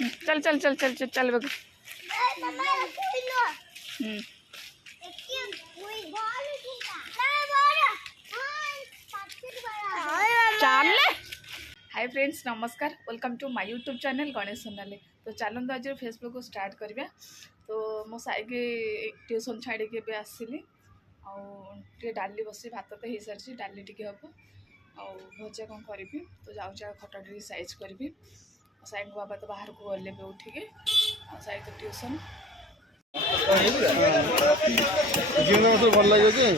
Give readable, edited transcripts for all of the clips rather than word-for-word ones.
चल चल चल चल चल चल बग चल। हाय फ्रेंड्स नमस्कार, welcome to my YouTube channel Ganesh Sonali. तो चलते आज फेसबुक को स्टार्ट करिया। तो मो साई के ट्यूशन छाड़ी के आसली आउ डाली बस भात तो हो सारी डाली टी हम आउ भजा कौन करी। तो जाऊँ खटा टी साइज करी। साई बाबा तो बाहर को गले भी उठिके साई तो ट्यूशन सब भल लगे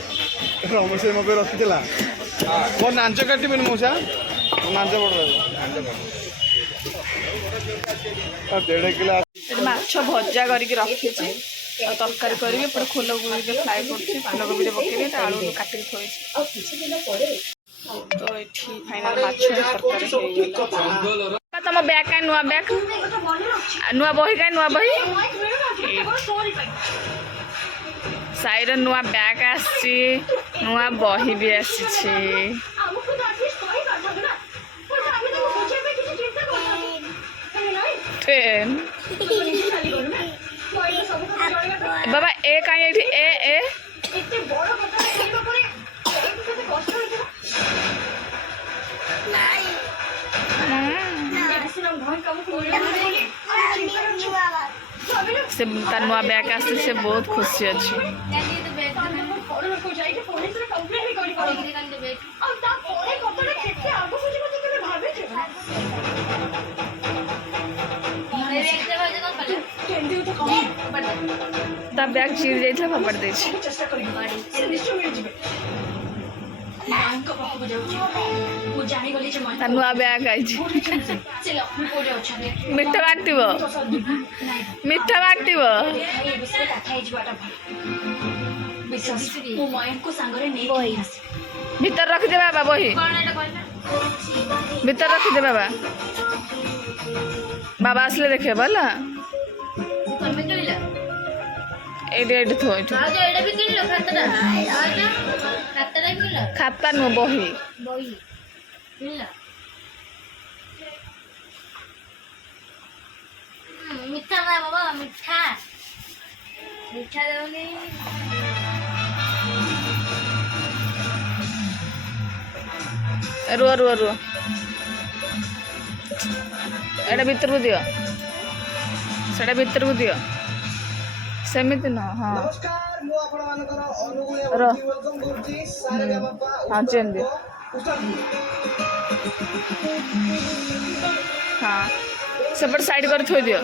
रमेश मगे रखी मो नाच काटबे मौसा नाच पड़ 1.5 किलो माछ भजा करके रखी तरकारी करी खोल गोभी फ्राए कर फूलकोबी पकड़ आलू काटिक थोड़ी। तो ये फाइनाल माछ तरकारी तुम बैग का नुआ बैग नुआ बही का नुआ बही साईर नुआ बैग आसी नुआ बही भी आसी। ट्रेन बाबा ए कहीं ए ए से नुआ बैग आसे से बहुत खुशी अच्छी। ता बैग चिड़ जाइए खबर दे नुआ बैग आई मिठा बांट मिठा बांट भीतर रखिदे बाबा बही भीतर रखिदे बाबा बाबा आसले देखे भला एडी थो खाता नु बही मिठा बाबा मिठा मिठा देवनी रुआ रुआ रुआ एटा भीतर को दियो सेटा भीतर को दियो सेमिति न। हाँ हाँ चेन दियो। हाँ सेपट साइड कर थोई दियो।